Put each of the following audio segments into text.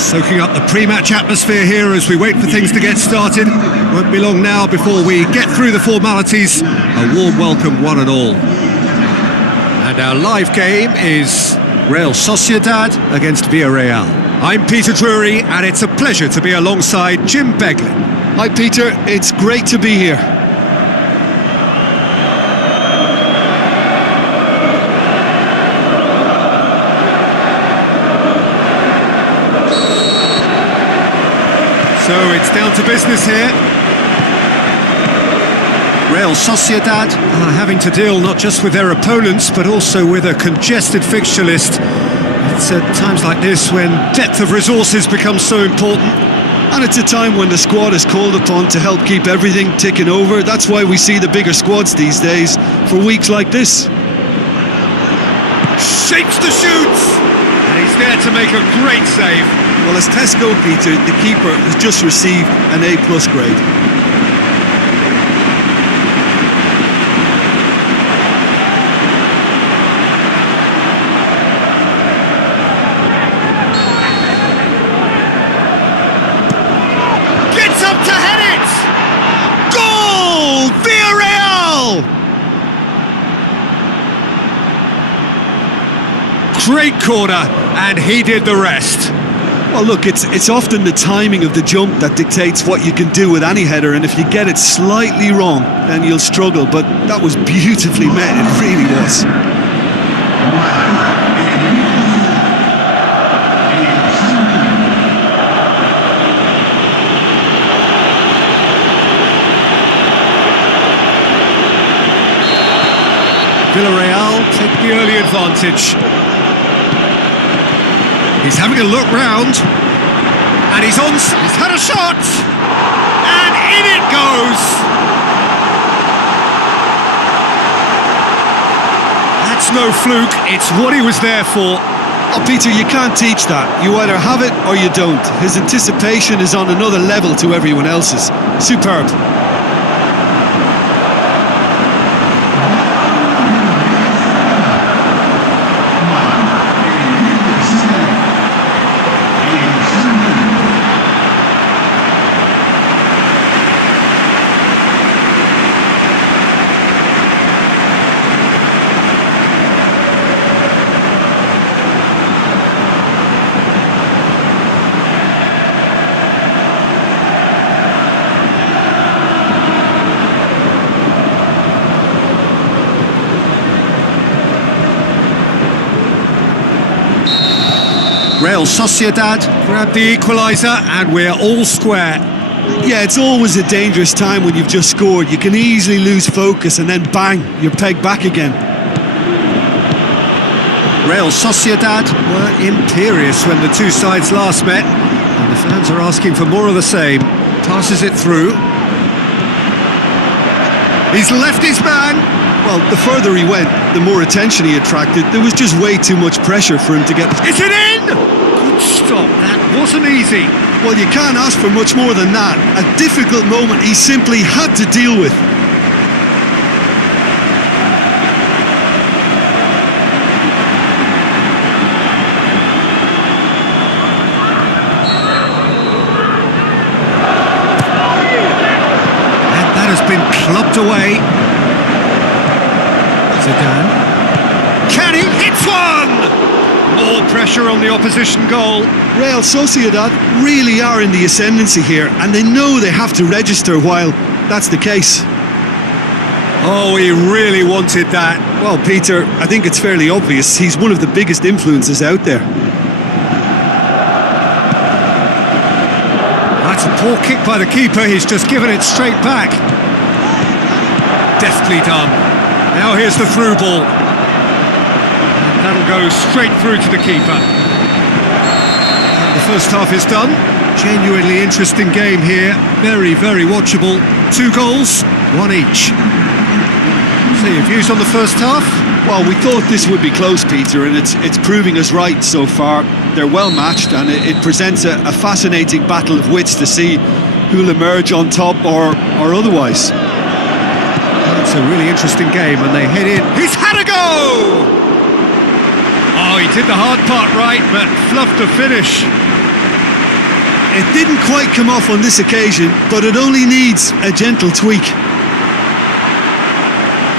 Soaking up the pre-match atmosphere here as we wait for things to get started. Won't be long now before we get through the formalities. A warm welcome, one and all. And our live game is Real Sociedad against Villarreal. I'm Peter Drury, and it's a pleasure to be alongside Jim Beglin. Hi Peter, it's great to be here. So it's down to business here. Real Sociedad are having to deal not just with their opponents, but also with a congested fixture list. It's at times like this when depth of resources becomes so important. And it's a time when the squad is called upon to help keep everything ticking over. That's why we see the bigger squads these days for weeks like this. Shapes the shoots! And he's there to make a great save. Well, as Tesco, Peter, the keeper has just received an A+ grade. Gets up to head it! Goal! Villarreal! Great corner, and he did the rest. Well, look, it's often the timing of the jump that dictates what you can do with any header, and if you get it slightly wrong, then you'll struggle. But that was beautifully met, it really was. Villarreal take the early advantage. He's having a look round, and he's had a shot, and in it goes! That's no fluke, it's what he was there for. Oh, Peter, you can't teach that. You either have it or you don't. His anticipation is on another level to everyone else's. Superb. Real Sociedad grab the equaliser, and we're all square. Yeah, it's always a dangerous time when you've just scored. You can easily lose focus and then bang, you're pegged back again. Real Sociedad were imperious when the two sides last met, and the fans are asking for more of the same. Passes it through. He's left his man. Well, the further he went, the more attention he attracted. There was just way too much pressure for him to get... Is it in? Good stop, that wasn't easy. Well, you can't ask for much more than that. A difficult moment he simply had to deal with. And that has been clubbed away. Zidane. Can he? Hits one! More pressure on the opposition goal. Real Sociedad really are in the ascendancy here, and they know they have to register while that's the case. Oh, he really wanted that. Well, Peter, I think it's fairly obvious. He's one of the biggest influences out there. That's a poor kick by the keeper. He's just given it straight back. Deftly done. Now here's the through ball. And that'll go straight through to the keeper. And the first half is done. Genuinely interesting game here. Very, very watchable. 2 goals, 1 each. So your views on the first half? Well, we thought this would be close, Peter, and it's proving us right so far. They're well matched, and it presents a fascinating battle of wits to see who'll emerge on top or otherwise. It's a really interesting game, and they head in. He's had a go! Oh, he did the hard part right, but fluffed the finish. It didn't quite come off on this occasion, but it only needs a gentle tweak.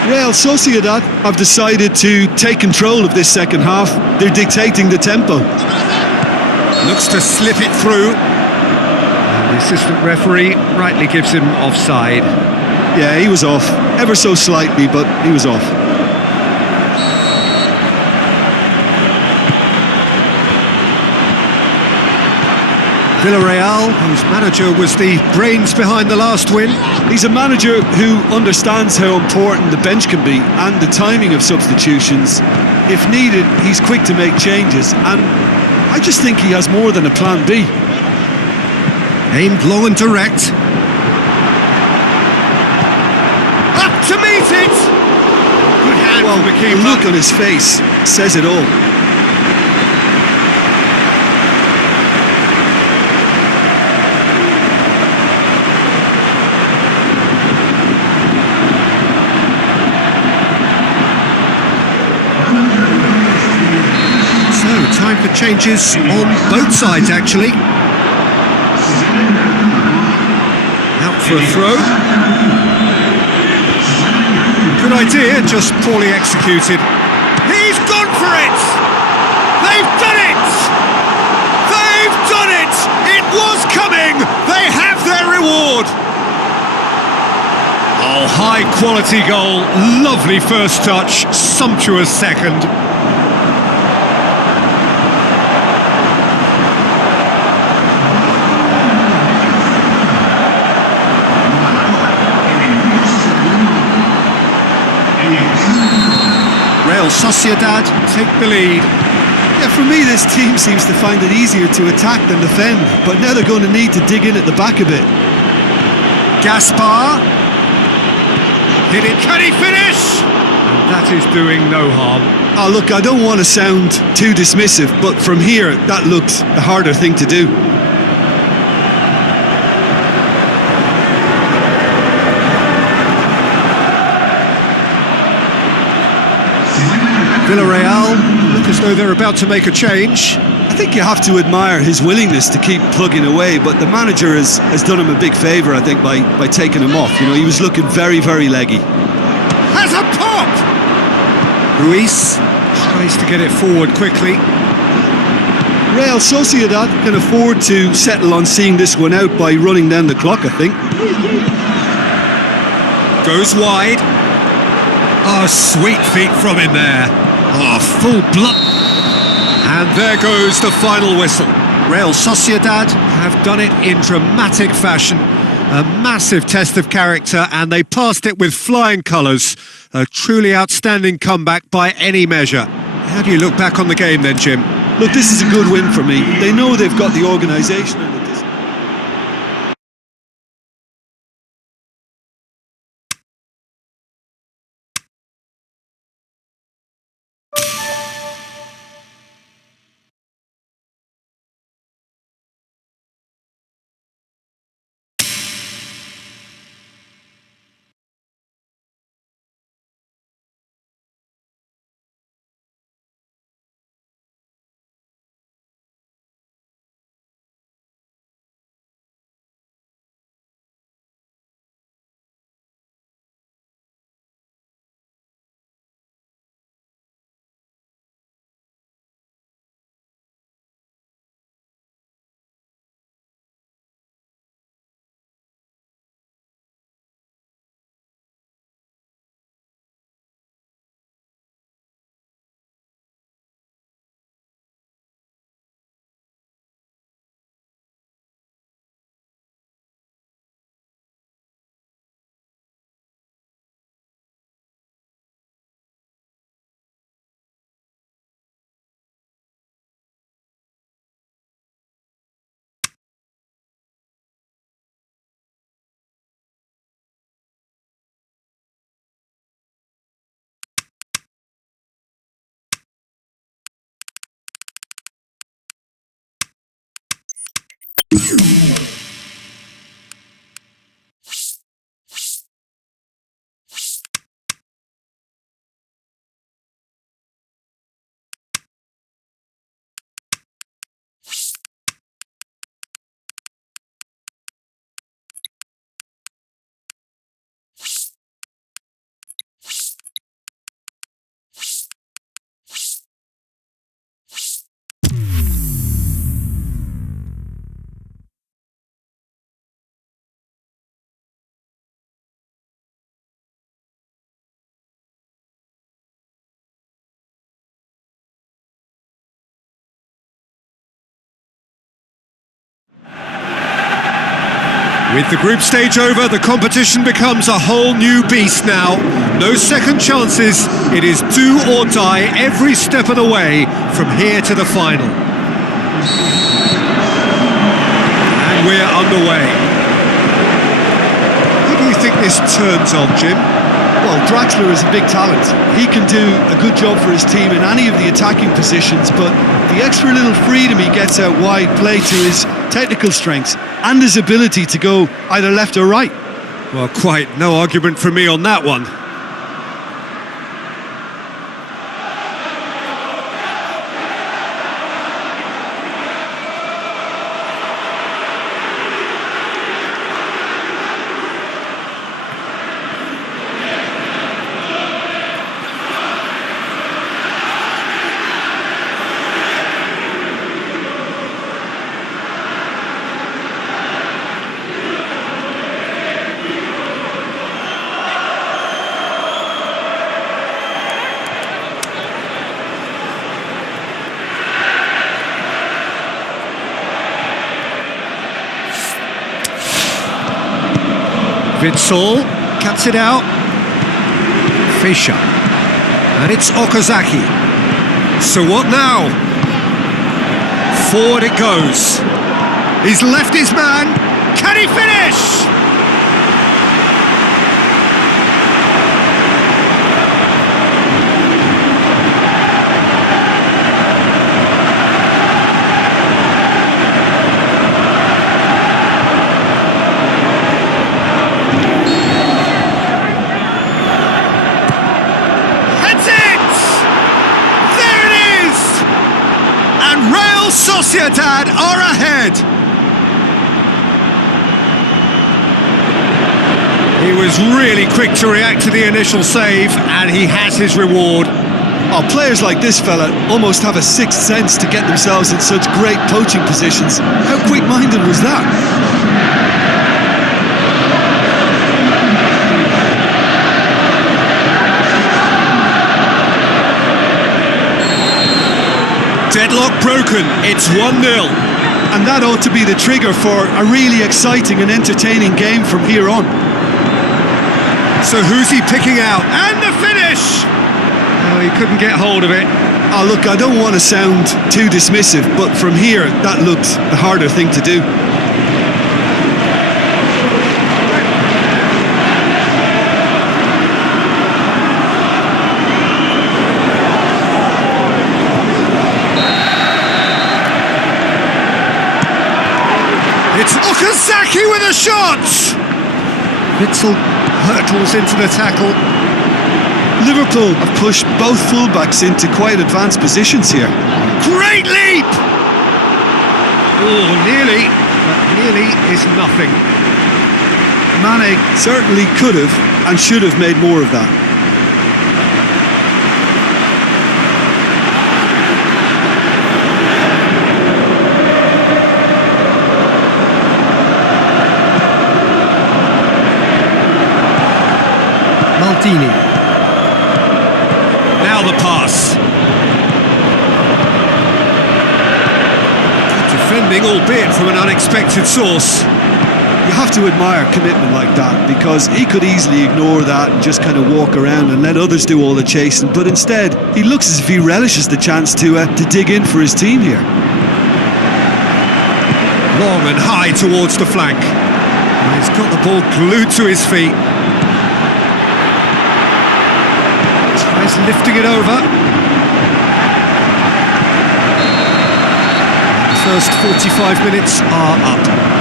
Real Sociedad have decided to take control of this second half. They're dictating the tempo. Looks to slip it through. And the assistant referee rightly gives him offside. Yeah, he was off. Ever so slightly, but he was off. Villarreal, whose manager was the brains behind the last win. He's a manager who understands how important the bench can be and the timing of substitutions. If needed, he's quick to make changes, and I just think he has more than a plan B. Aimed long and direct. Up to meet it! Good hand from the keeper. The look on his face says it all. Time for changes on both sides, actually. Out for a throw. Good idea, just poorly executed. He's gone for it! They've done it! They've done it! It was coming! They have their reward! Oh, high quality goal. Lovely first touch, sumptuous second. Real Sociedad take the lead. Yeah, for me, this team seems to find it easier to attack than defend, but now they're going to need to dig in at the back a bit. Gaspar. Hit it. Can he finish? And that is doing no harm. Oh, look, I don't want to sound too dismissive, but from here, that looked the harder thing to do. Villarreal look as though they're about to make a change. I think you have to admire his willingness to keep plugging away, but the manager has done him a big favour, I think, by taking him off. You know, he was looking very, very leggy. Has a pop! Ruiz tries to get it forward quickly. Real Sociedad can afford to settle on seeing this one out by running down the clock, I think. Goes wide. Oh, sweet feet from him there. Oh, full blood. And there goes the final whistle. Real Sociedad have done it in dramatic fashion. A massive test of character, and they passed it with flying colours. A truly outstanding comeback by any measure. How do you look back on the game then, Jim? Look, this is a good win for me. They know they've got the organisation With the group stage over, the competition becomes a whole new beast now. No second chances, it is do or die every step of the way from here to the final. And we're underway. Who do you think this turns on, Jim? Well, Draxler is a big talent. He can do a good job for his team in any of the attacking positions, but the extra little freedom he gets out wide play to his technical strengths and his ability to go either left or right. Well, quite no argument from me on that one. Witsel cuts it out. Fischer. And it's Okazaki. So what now? Forward it goes. He's left his man. Can he finish? Sociedad are ahead. He was really quick to react to the initial save, and he has his reward. Oh, players like this fella almost have a sixth sense to get themselves in such great poaching positions. How quick-minded was that? Deadlock broken, it's 1-0. And that ought to be the trigger for a really exciting and entertaining game from here on. So who's he picking out? And the finish! Oh, he couldn't get hold of it. Oh, look, I don't want to sound too dismissive, but from here, that looked the harder thing to do. It's Okazaki with a shot! Witsel hurtles into the tackle. Liverpool have pushed both fullbacks into quite advanced positions here. Great leap! Oh, nearly, but nearly is nothing. Mane certainly could have and should have made more of that. Now the pass. Good defending, albeit from an unexpected source. You have to admire commitment like that, because he could easily ignore that and just kind of walk around and let others do all the chasing, but instead he looks as if he relishes the chance to dig in for his team here. Long and high towards the flank. And he's got the ball glued to his feet. He's lifting it over. The first 45 minutes are up.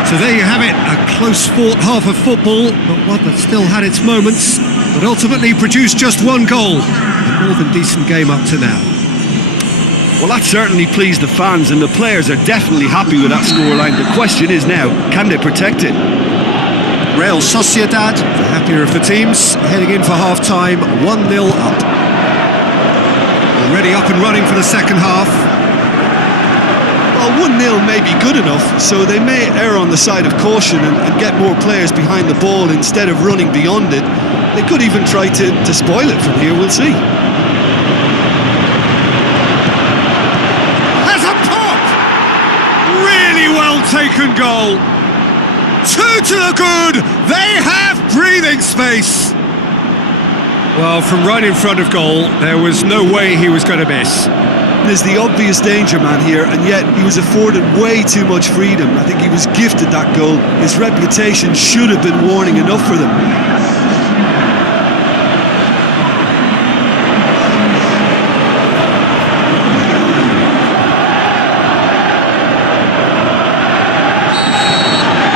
So there you have it, a close-fought half of football, but one that still had its moments, but ultimately produced just one goal. A more than decent game up to now. Well, that certainly pleased the fans, and the players are definitely happy with that scoreline. The question is now, can they protect it? Real Sociedad, the happier of the teams, heading in for half-time, 1-0 up. Already up and running for the second half. Well, 1-0 may be good enough, so they may err on the side of caution and get more players behind the ball instead of running beyond it. They could even try to spoil it from here, we'll see. Has a pop! Really well taken goal. Two to the good. They have breathing space. Well, from right in front of goal, there was no way he was going to miss. There's the obvious danger man here, and yet he was afforded way too much freedom. I think he was gifted that goal. His reputation should have been warning enough for them.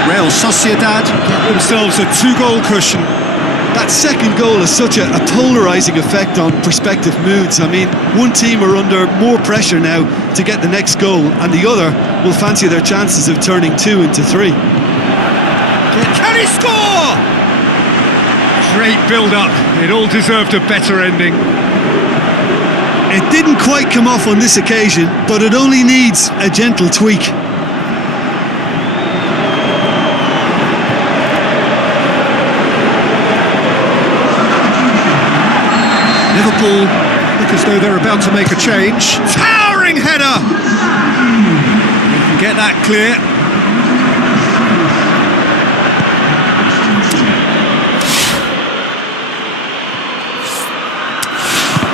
Real Sociedad get themselves a two-goal cushion. That second goal has such a polarising effect on prospective moods. I mean, one team are under more pressure now to get the next goal, and the other will fancy their chances of turning 2 into 3. Can he score? Great build-up. It all deserved a better ending. It didn't quite come off on this occasion, but it only needs a gentle tweak. Liverpool look as though they're about to make a change. Towering header! You can get that clear.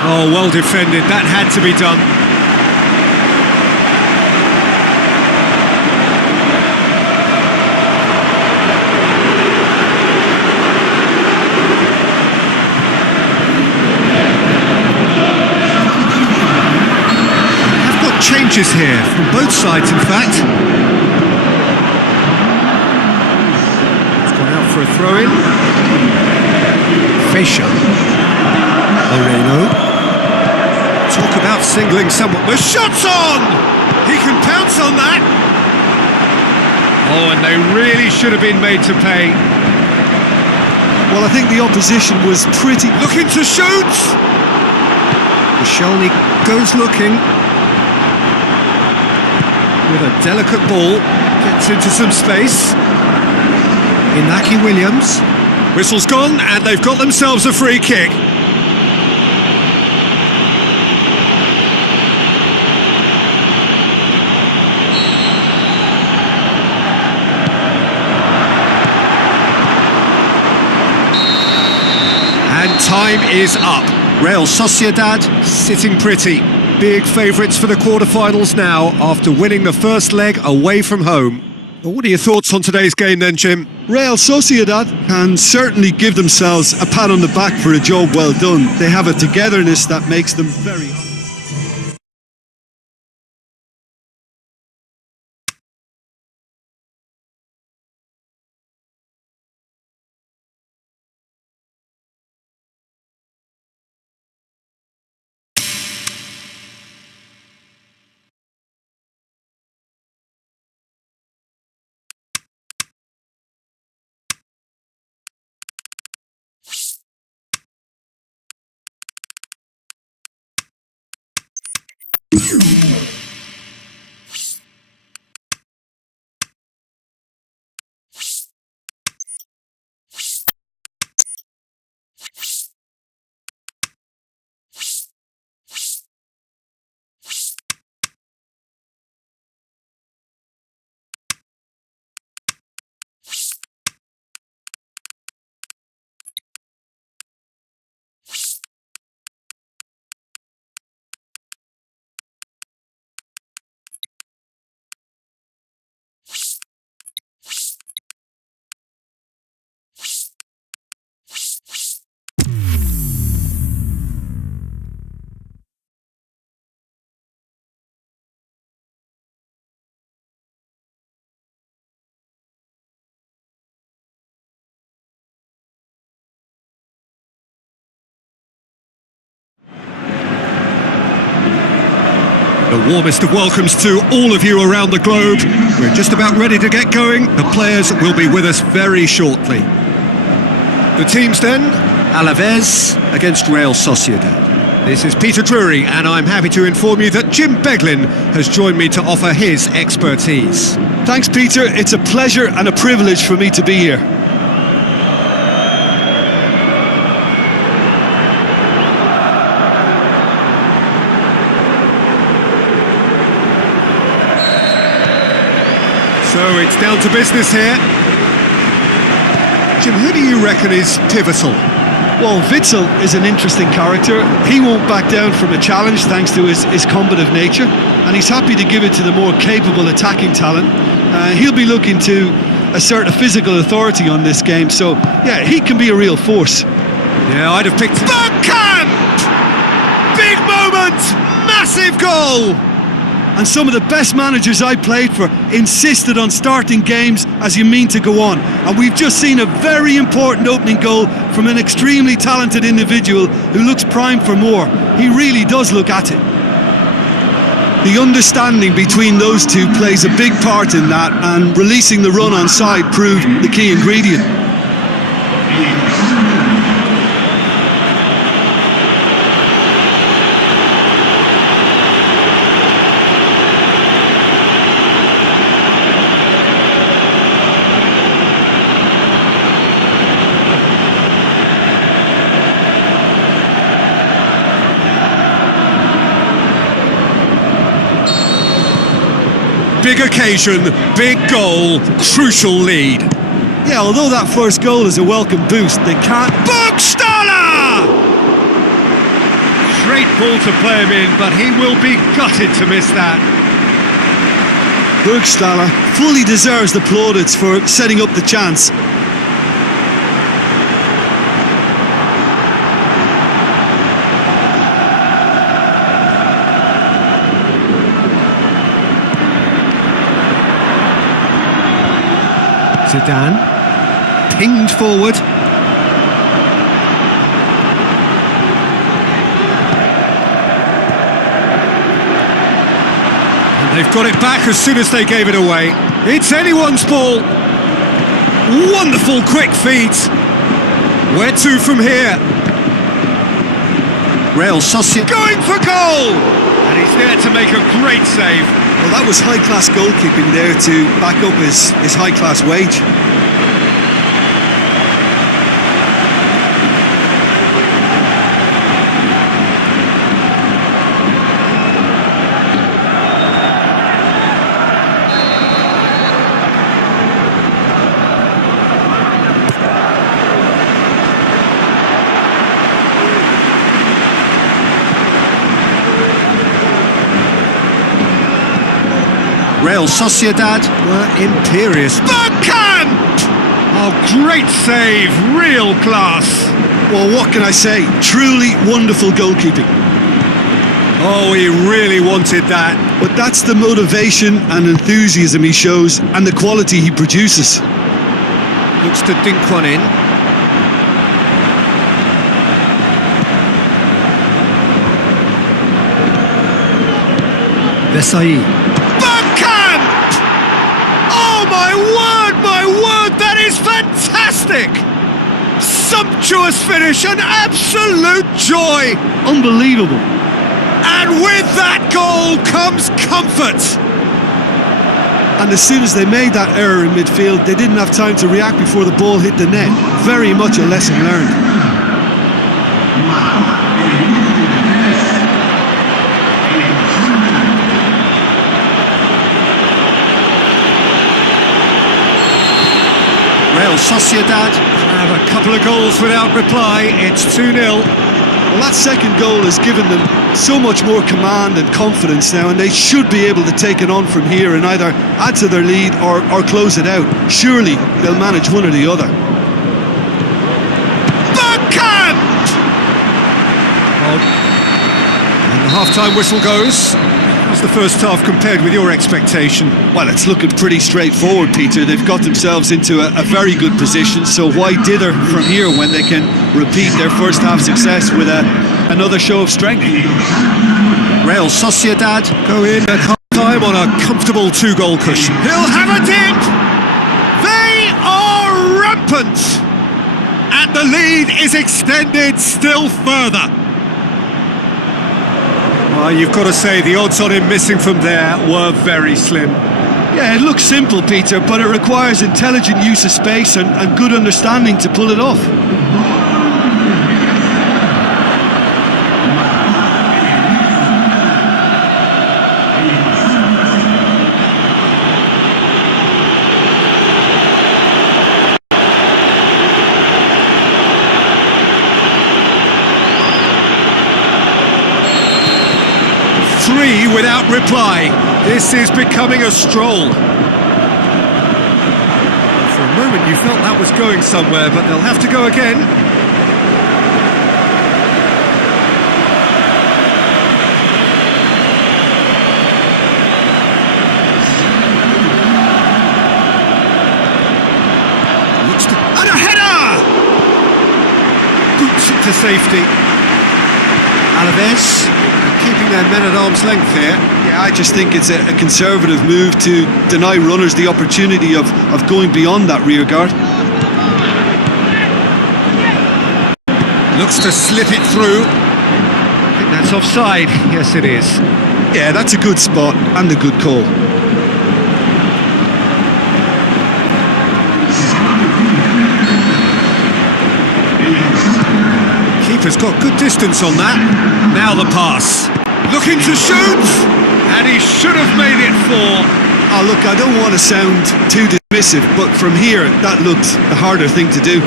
Oh, well defended. That had to be done. Changes here from both sides, in fact. It's gone out for a throw-in. Fischer. Moreno. Talk about singling someone. The shot's on! He can pounce on that. Oh, and they really should have been made to pay. Well, I think the opposition was pretty... Looking to shoot! Michelny goes looking. With a delicate ball, gets into some space. Inaki Williams. Whistle's gone, and they've got themselves a free kick. And time is up. Real Sociedad sitting pretty. Big favourites for the quarter-finals now after winning the first leg away from home. Well, what are your thoughts on today's game then, Jim? Real Sociedad can certainly give themselves a pat on the back for a job well done. They have a togetherness that makes them very... The warmest of welcomes to all of you around the globe. We're just about ready to get going. The players will be with us very shortly. The teams then, Alaves against Real Sociedad. This is Peter Drury, and I'm happy to inform you that Jim Beglin has joined me to offer his expertise. Thanks, Peter. It's a pleasure and a privilege for me to be here. So it's down to business here. Jim, who do you reckon is pivotal? Well, Witsel is an interesting character. He won't back down from a challenge thanks to his combative nature, and he's happy to give it to the more capable attacking talent. He'll be looking to assert a physical authority on this game, so yeah, he can be a real force. Yeah, I'd have picked Bergkamp! Big moment! Massive goal! And some of the best managers I played for insisted on starting games as you mean to go on. And we've just seen a very important opening goal from an extremely talented individual who looks primed for more. He really does look at it. The understanding between those two plays a big part in that, and releasing the run on side proved the key ingredient. Big occasion, big goal, crucial lead. Yeah, although that first goal is a welcome boost, they can't... Burgstaller! Great ball to play him in, but he will be gutted to miss that. Burgstaller fully deserves the plaudits for setting up the chance. Zidane, pinged forward. And they've got it back as soon as they gave it away. It's anyone's ball. Wonderful quick feet. Where to from here? Real Sociedad going for goal! And he's there to make a great save. Well, that was high-class goalkeeping there to back up his high-class wage. Real Sociedad were imperious. Bergkamp! Oh, great save, real class. Well, what can I say? Truly wonderful goalkeeping. Oh, he really wanted that. But that's the motivation and enthusiasm he shows, and the quality he produces. Looks to dink one in. Vesai. My word, that is fantastic! Sumptuous finish, an absolute joy! Unbelievable. And with that goal comes comfort! And as soon as they made that error in midfield, they didn't have time to react before the ball hit the net. Very much a lesson learned. Real Sociedad have a couple of goals without reply. It's 2-0. Well, that second goal has given them so much more command and confidence now, and they should be able to take it on from here and either add to their lead or close it out. Surely they'll manage one or the other. Bergkamp! And the half-time whistle goes. How's the first half compared with your expectation? Well, it's looking pretty straightforward, Peter. They've got themselves into a very good position, so why dither from here when they can repeat their first half success with another show of strength? Real Sociedad go in at half-time on a comfortable 2-goal cushion. He'll have it in! They are rampant! And the lead is extended still further. You've got to say, the odds on him missing from there were very slim. Yeah, it looks simple, Peter, but it requires intelligent use of space and good understanding to pull it off. without reply. This is becoming a stroll. For a moment you felt that was going somewhere, but they'll have to go again. And a header! Boots it to safety. Alaves keeping their men at arm's length here. Yeah, I just think it's a conservative move to deny runners the opportunity of going beyond that rear guard. Looks to slip it through. I think that's offside. Yes, it is. Yeah, that's a good spot and a good call. Keeper's got good distance on that. Now the pass. Looking to shoot! And he should have made it 4. Oh, look, I don't want to sound too dismissive, but from here, that looked the harder thing to do.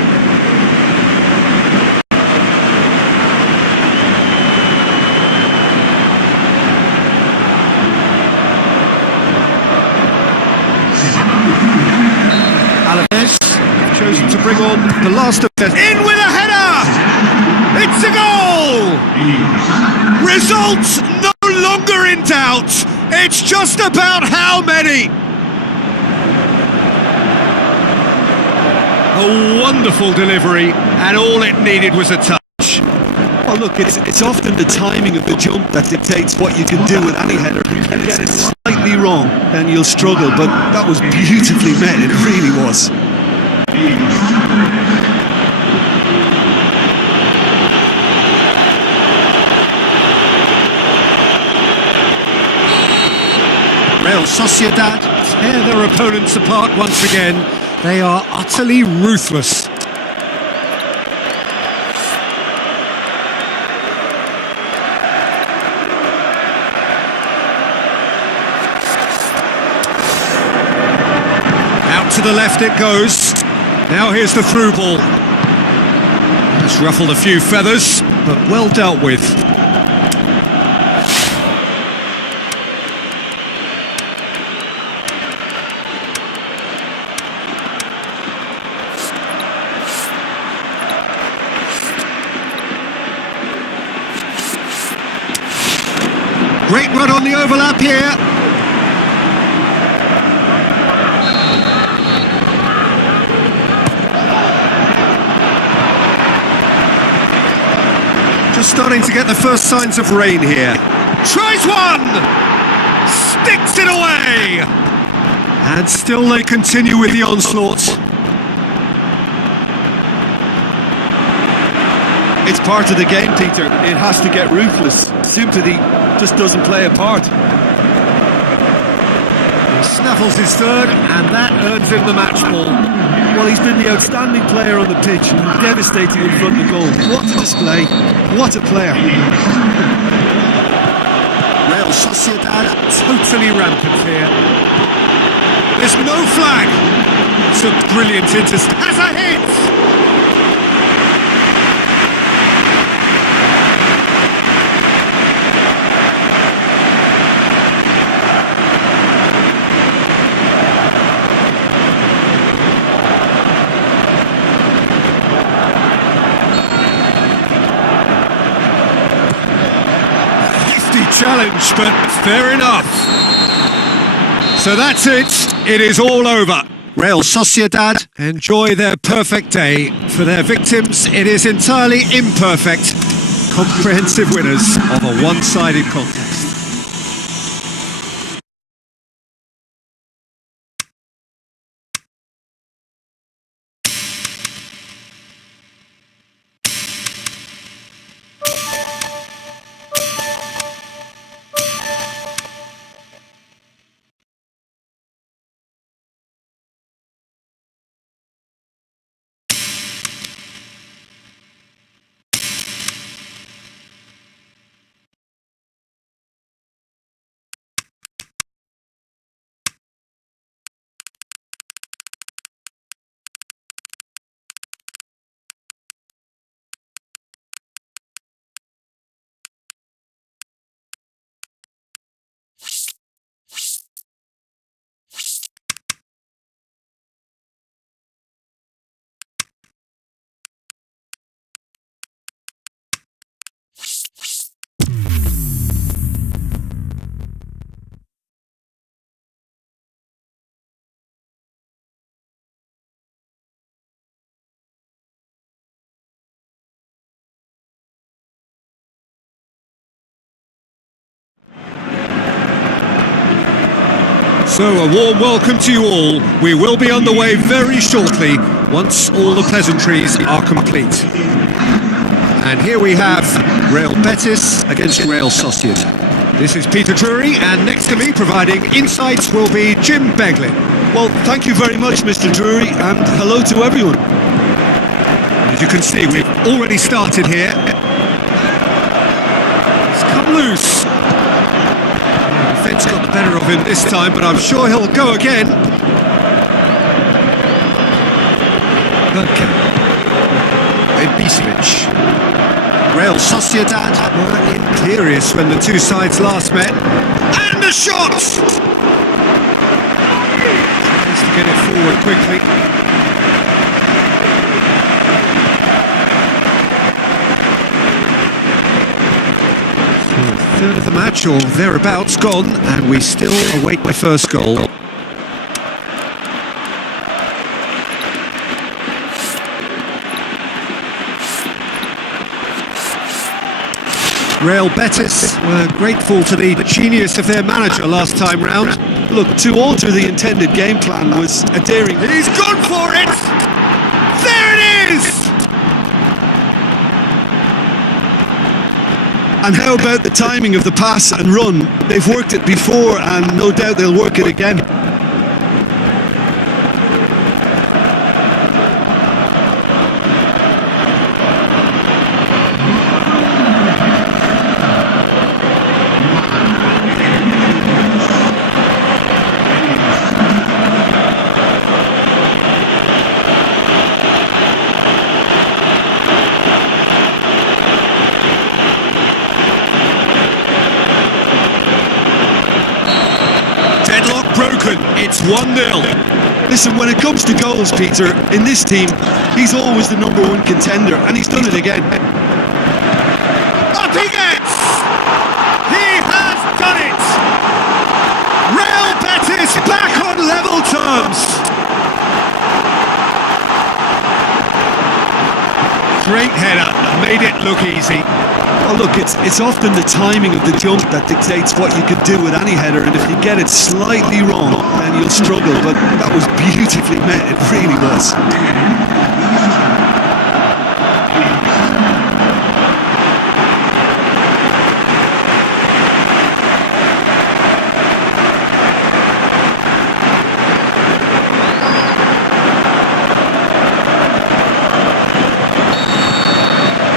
Alaves chosen to bring on the last of them. In with a header! It's a goal! Results no longer in doubt. It's just about how many. A wonderful delivery, and all it needed was a touch. Oh, look, it's often the timing of the jump that dictates what you can do with any header. If you get it slightly wrong, then you'll struggle, but that was beautifully met, it really was. Real Sociedad tear their opponents apart once again. They are utterly ruthless. Out to the left it goes. Now here's the through ball. That's ruffled a few feathers, but well dealt with. Great run on the overlap here. Just starting to get the first signs of rain here. Tries one! Sticks it away! And still they continue with the onslaught. It's part of the game, Peter. It has to get ruthless. Sympathy just doesn't play a part. He snaffles his third, and that earns him the match ball. Well, he's been the outstanding player on the pitch and devastating in front of goal. What a display, what a player. Real Sociedad totally rampant here. There's no flag. It's a brilliant intercept. Has a hit! Challenge, but fair enough. So that's it. It is all over. Real Sociedad enjoy their perfect day. For their victims, it is entirely imperfect. Comprehensive winners of a one-sided contest. So a warm welcome to you all. We will be on the way very shortly once all the pleasantries are complete. And here we have Real Betis against Real Sociedad. This is Peter Drury, and next to me providing insights will be Jim Beglin. Well, thank you very much, Mr. Drury, and hello to everyone. As you can see, we've already started here. It's come loose. The defence got the better of him this time, but I'm sure he'll go again. Bergkamp. Ibisevic. Real Sociedad were imperious when the two sides last met. And the shot! Tries to get it forward quickly. So a third of the match, or thereabouts, gone, and we still await the first goal. Real Betis were grateful to the genius of their manager last time round. Look, to alter the intended game plan was a daring... He's gone for it! There it is! And how about the timing of the pass and run? They've worked it before, and no doubt they'll work it again. Broken. It's 1-0. Listen, when it comes to goals, Peter, in this team, he's always the number one contender, and he's done it again. Up he gets! He has done it! Real Betis back on level terms! Great header, made it look easy. Well, look, it's often the timing of the jump that dictates what you could do with any header, and if you get it slightly wrong, then you'll struggle, but that was beautifully met, it really was.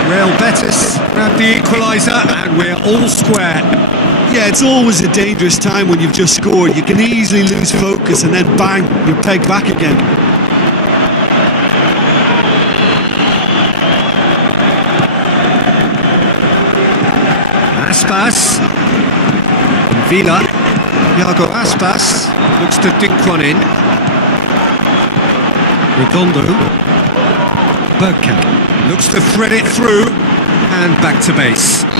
Real Betis grab the equaliser and we're all square. Yeah, it's always a dangerous time when you've just scored. You can easily lose focus and then bang, you're pegged back again. Aspas. Villa. Iago Aspas looks to dink one in. Redondo. Bergkamp looks to thread it through and back to base. And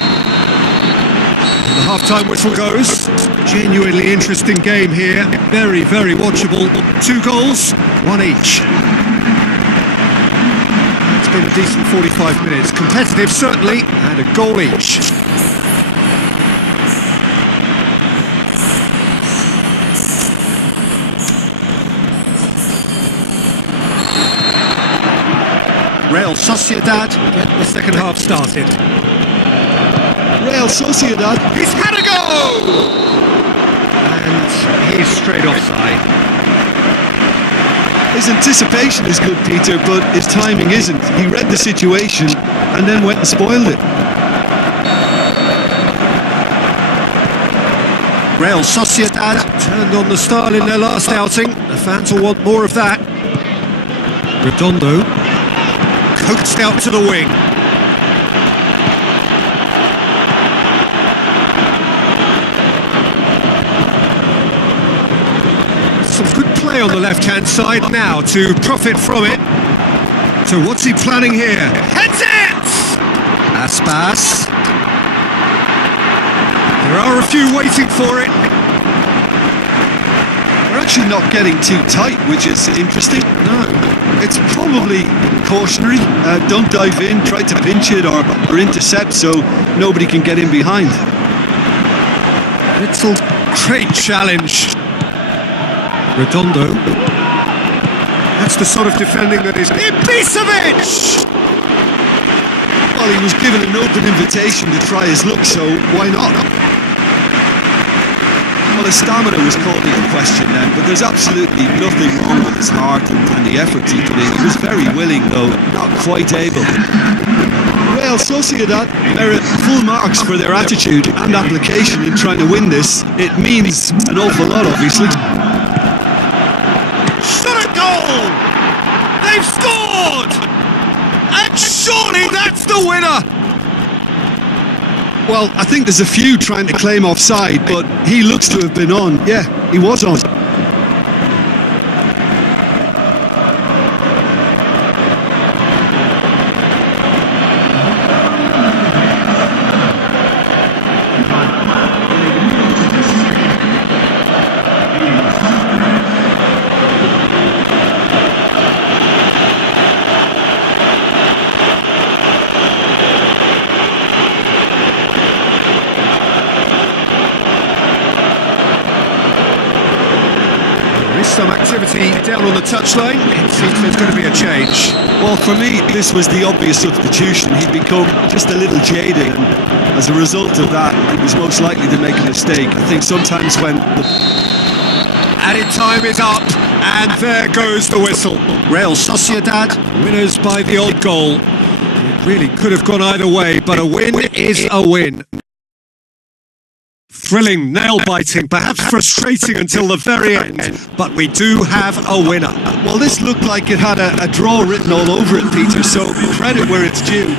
the half-time whistle goes. Genuinely interesting game here. Very, very watchable. 2 goals, 1 each. It's been a decent 45 minutes. Competitive, certainly, and a goal each. Real Sociedad get the second half started. Real Sociedad. He's had a go! And he's straight offside. His anticipation is good, Peter, but his timing isn't. He read the situation and then went and spoiled it. Real Sociedad turned on the style in their last outing. The fans will want more of that. Redondo coaxed out to the wing. Some good play on the left-hand side now to profit from it. So what's he planning here? Heads it! Aspas. There are a few waiting for it. They're actually not getting too tight, which is interesting. No. It's probably cautionary. Don't dive in, try to pinch it or intercept so nobody can get in behind. Little great challenge. Redondo. That's the sort of defending that is... Ibisevic! Well, he was given an open invitation to try his luck, so why not? Well, his stamina was called into question then, but there's absolutely nothing wrong with his heart and the efforts he put in. He was very willing, though not quite able. Real Sociedad, they're full marks for their attitude and application in trying to win this. It means an awful lot, obviously. Shot a goal! They've scored! And surely that's the winner! Well, I think there's a few trying to claim offside, but he looks to have been on. Yeah, he was on. Some activity down on the touchline. It seems there's going to be a change. Well, for me, this was the obvious substitution. He'd become just a little jaded, and as a result of that, he was most likely to make a mistake. I think sometimes when... Added time is up, and there goes the whistle. Real Sociedad, winners by the odd goal. It really could have gone either way, but a win is a win. Thrilling, nail-biting, perhaps frustrating until the very end, but we do have a winner. Well, this looked like it had a draw written all over it, Peter, so credit where it's due.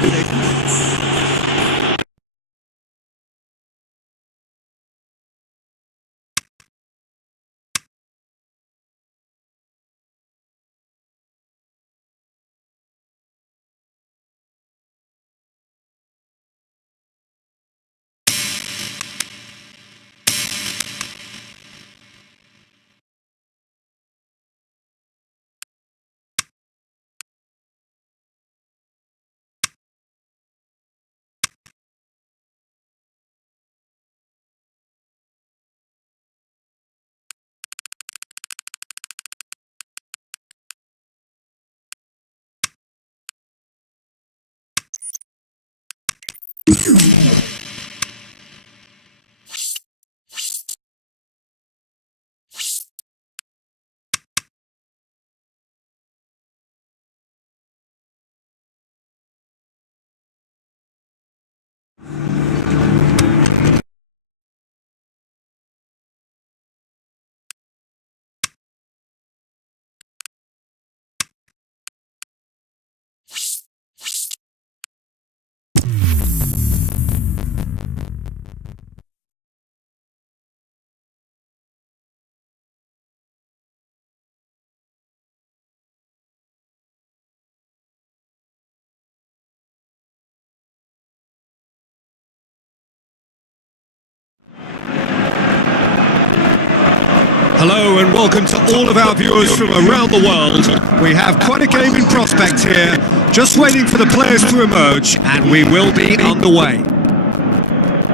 Hello and welcome to all of our viewers from around the world. We have quite a game in prospect here, just waiting for the players to emerge, and we will be underway.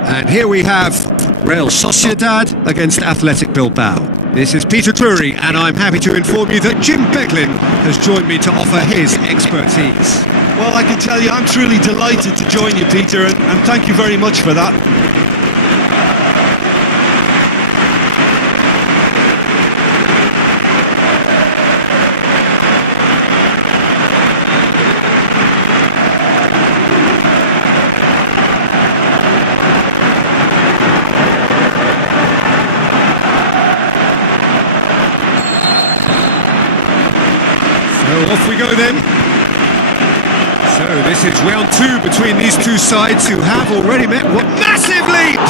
And here we have Real Sociedad against Athletic Bilbao. This is Peter Drury, and I'm happy to inform you that Jim Beglin has joined me to offer his expertise. Well, I can tell you I'm truly delighted to join you, Peter, and thank you very much for that. Off we go then. So this is round two between these two sides who have already met. What massive lead!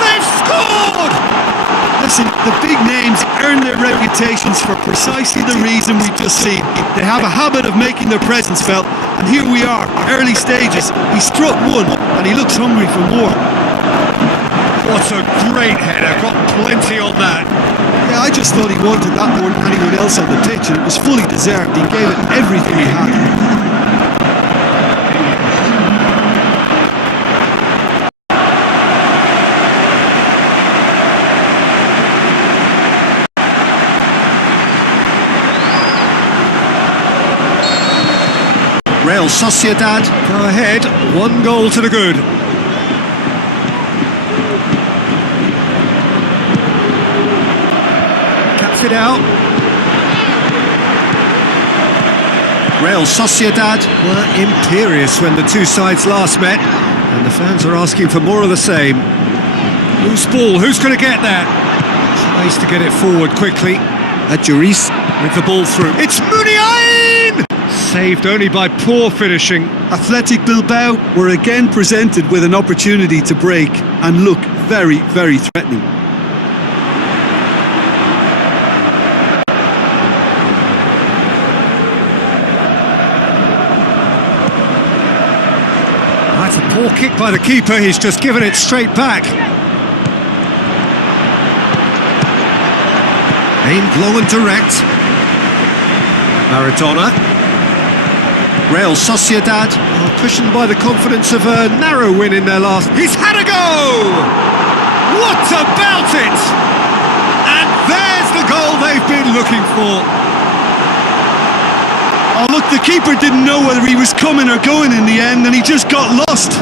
They've scored! Listen, the big names earn their reputations for precisely the reason we've just seen. They have a habit of making their presence felt, and here we are, early stages. He struck one, and he looks hungry for more. What a great header, got plenty on that. Yeah, I just thought he wanted that more than anyone else on the pitch, and it was fully deserved. He gave it everything he had. Sociedad go ahead, 1 goal to the good. Caps it out. Real Sociedad were imperious when the two sides last met, and the fans are asking for more of the same. Loose ball, who's going to get there? Tries to get it forward quickly. Juris with the ball through. It's Muniain! Saved only by poor finishing. Athletic Bilbao were again presented with an opportunity to break and look very, very threatening. That's a poor kick by the keeper, he's just given it straight back. Aimed long and direct. Maradona. Real Sociedad are cushioned by the confidence of a narrow win in their last. He's had a go! What about it? And there's the goal they've been looking for. Oh look, the keeper didn't know whether he was coming or going in the end, and he just got lost.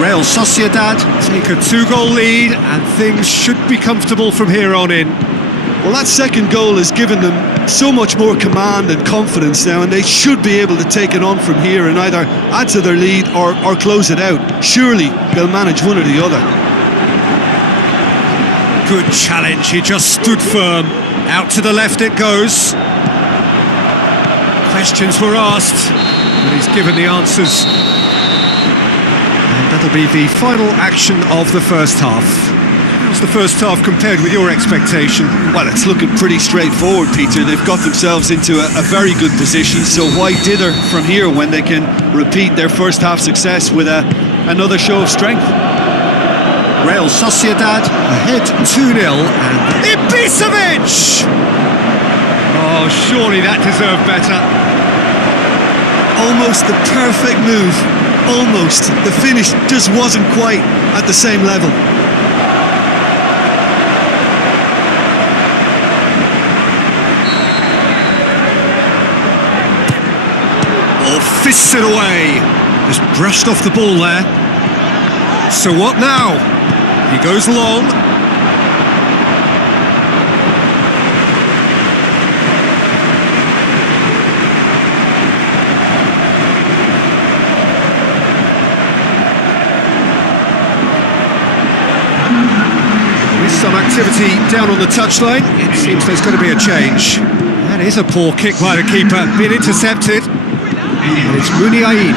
Real Sociedad take a 2-goal lead and things should be comfortable from here on in. Well, that second goal has given them so much more command and confidence now, and they should be able to take it on from here and either add to their lead or close it out. Surely they'll manage one or the other. Good challenge, he just stood firm. Out to the left it goes. Questions were asked, but he's given the answers. And that'll be the final action of the first half. How's the first half compared with your expectation? Well, it's looking pretty straightforward, Peter. They've got themselves into a very good position, so why dither from here when they can repeat their first half success with another show of strength? Real Sociedad ahead 2-0 and Ibisevic! Oh, surely that deserved better. Almost the perfect move. Almost. The finish just wasn't quite at the same level. Oh, fists it away. Just brushed off the ball there. So what now? He goes long. Some activity down on the touchline. It seems there's going to be a change. That is a poor kick by the keeper, being intercepted. And it's Muniain.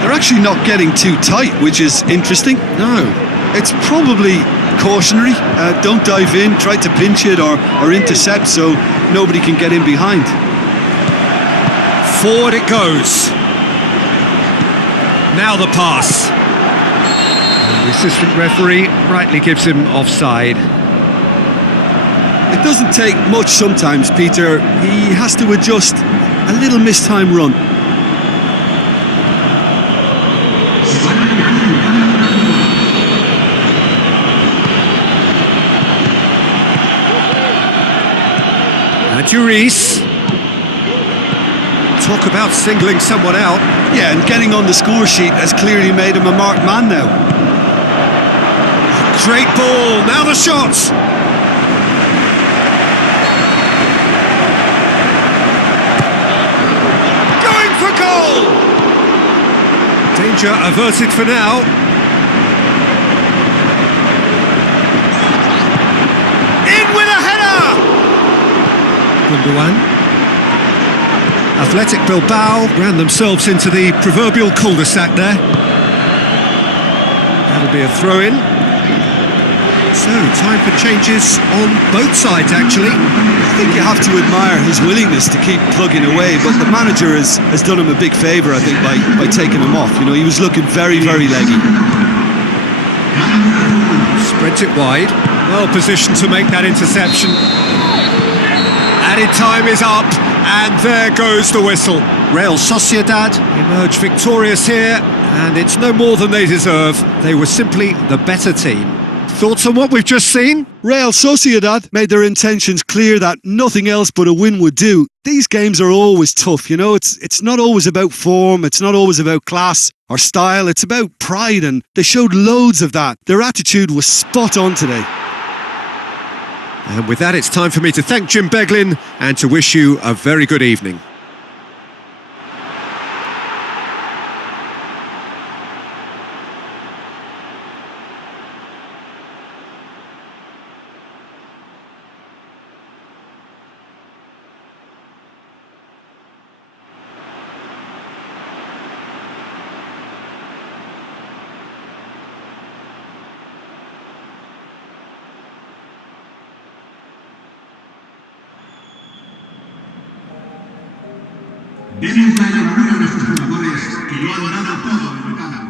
They're actually not getting too tight, which is interesting. No. It's probably cautionary. Don't dive in, try to pinch it or intercept so nobody can get in behind. Forward it goes. Now the pass. The assistant referee rightly gives him offside. It doesn't take much sometimes, Peter. He has to adjust a little mistimed run. Juris. Talk about singling someone out. Yeah, and getting on the score sheet has clearly made him a marked man now. Great ball, now the shots! Going for goal! Danger averted for now. In with a header! Gundogan. Athletic Bilbao ran themselves into the proverbial cul-de-sac there. That'll be a throw-in. So, time for changes on both sides, actually. I think you have to admire his willingness to keep plugging away, but the manager has done him a big favour, I think, by taking him off. You know, he was looking very, very leggy. Spreads it wide. Well positioned to make that interception. Added time is up, and there goes the whistle. Real Sociedad emerge victorious here, and it's no more than they deserve. They were simply the better team. Thoughts on what we've just seen? Real Sociedad made their intentions clear that nothing else but a win would do. These games are always tough, you know, it's not always about form, it's not always about class or style, it's about pride, and they showed loads of that. Their attitude was spot on today. And with that, it's time for me to thank Jim Beglin and to wish you a very good evening. Demos la enhorabuena a nuestros jugadores que lo han dado todo en el campo.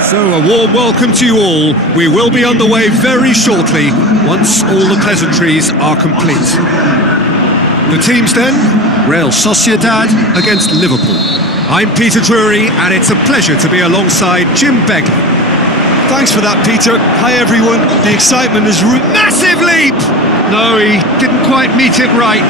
So, a warm welcome to you all. We will be on the way very shortly, once all the pleasantries are complete. The teams then, Real Sociedad against Liverpool. I'm Peter Drury, and it's a pleasure to be alongside Jim Beglin. Thanks for that, Peter. Hi, everyone. The excitement is... Massive leap! No, he didn't quite meet it right.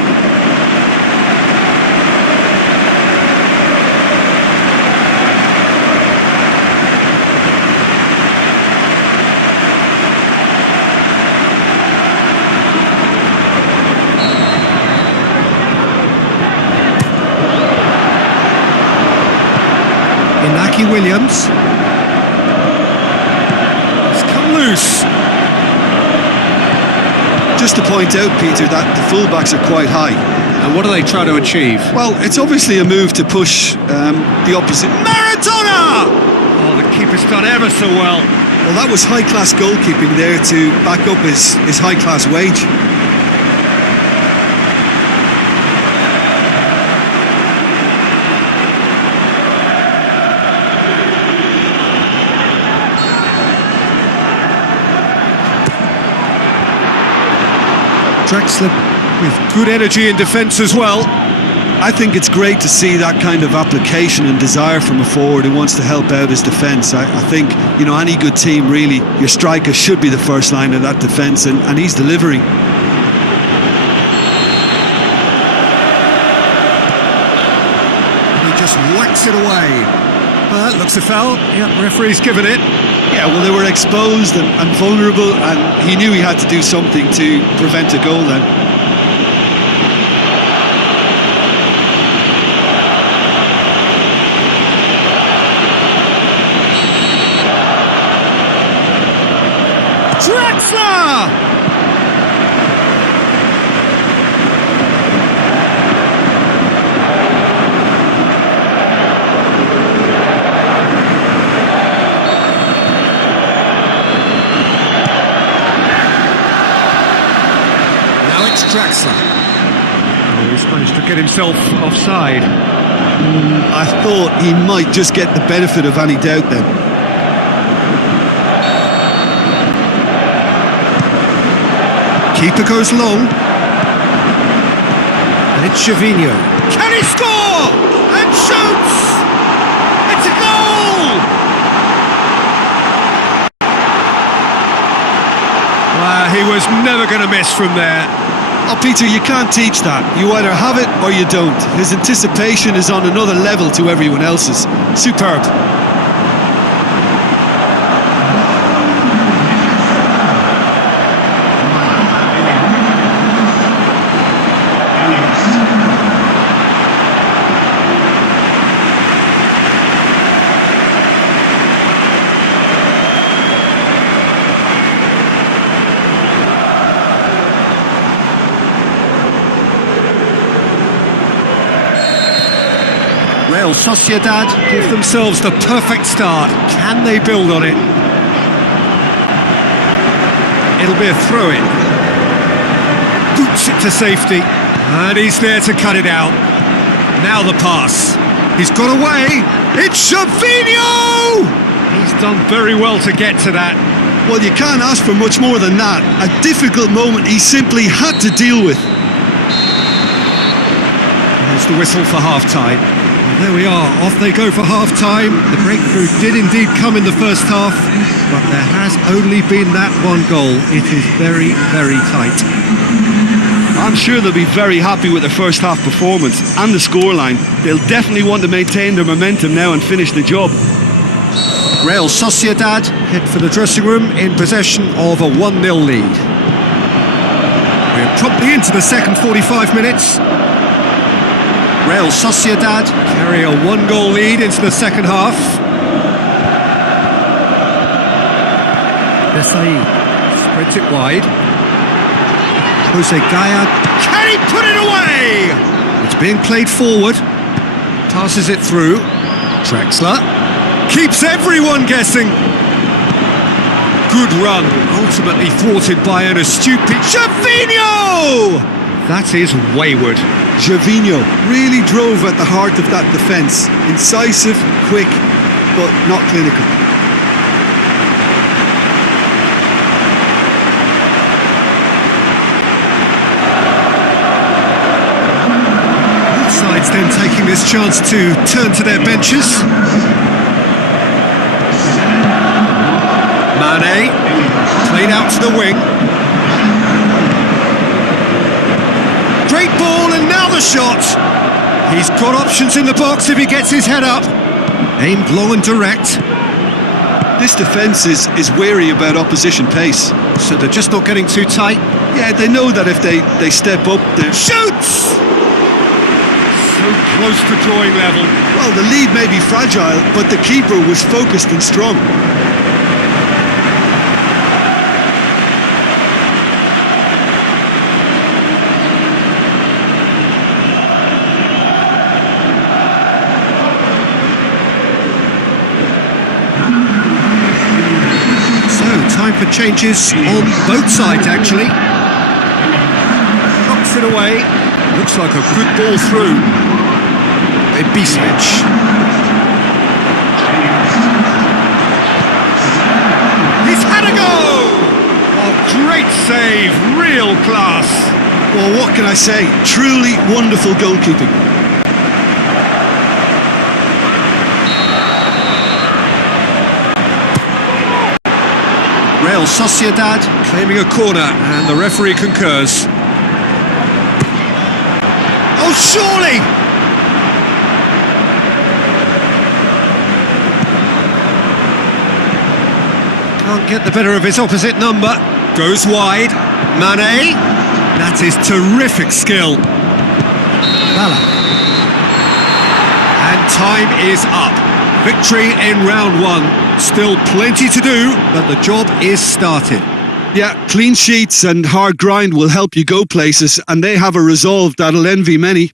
Williams. It's come loose. Just to point out, Peter, that the fullbacks are quite high. And what are they trying to achieve? Well, it's obviously a move to push the opposite. Maradona! Oh, the keeper's done ever so well. Well, that was high-class goalkeeping there to back up his high-class wage. Drexler with good energy in defence as well. I think it's great to see that kind of application and desire from a forward who wants to help out his defence. I think, you know, any good team, really, your striker should be the first line of that defence, and he's delivering. He just whacks it away. Looks a foul. Yeah, referee's given it. Yeah, well, they were exposed and vulnerable, and he knew he had to do something to prevent a goal then. Draxler! Now it's Draxler. Oh, he's managed to get himself offside. I thought he might just get the benefit of any doubt then. Keeper goes long. And it's Gervinho. Can he score? And shoots! It's a goal! Well, he was never going to miss from there. Oh, Peter, you can't teach that. You either have it or you don't. His anticipation is on another level to everyone else's. Superb. Real Sociedad give themselves the perfect start. Can they build on it? It'll be a throw-in. Boots it to safety. And he's there to cut it out. Now the pass. He's got away. It's Gervinho! He's done very well to get to that. Well, you can't ask for much more than that. A difficult moment he simply had to deal with. There's the whistle for half-time. There we are, off they go for half-time. The breakthrough did indeed come in the first half, but there has only been that one goal. It is very, very tight. I'm sure they'll be very happy with their first half performance and the scoreline. They'll definitely want to maintain their momentum now and finish the job. Real Sociedad head for the dressing room in possession of a 1-0 lead. We're promptly into the second 45 minutes. Real Sociedad carry a 1-goal lead into the second half. Desai spreads it wide. Jose Gaya, can he put it away? It's being played forward. Passes it through. Draxler keeps everyone guessing. Good run, ultimately thwarted by an astute pitch. Gervinho! That is wayward. Gervinho really drove at the heart of that defence. Incisive, quick, but not clinical. Both sides then taking this chance to turn to their benches. Mane, played out to the wing. Great ball, and now the shot. He's got options in the box if he gets his head up. Aimed long and direct. This defence is wary about opposition pace. So they're just not getting too tight. Yeah, they know that if they step up, they're... Shoots! So close to drawing level. Well, the lead may be fragile, but the keeper was focused and strong. Time for changes on both sides, actually. Knocks it away. Looks like a good ball through. Ibisevic. He's had a go! Oh, great save, real class. Well, what can I say? Truly wonderful goalkeeping. Real Sociedad claiming a corner, and the referee concurs. Oh, surely! Can't get the better of his opposite number. Goes wide. Mane. That is terrific skill. Bala. And time is up. Victory in round one. Still plenty to do, but the job is started. Yeah, clean sheets and hard grind will help you go places, and they have a resolve that'll envy many.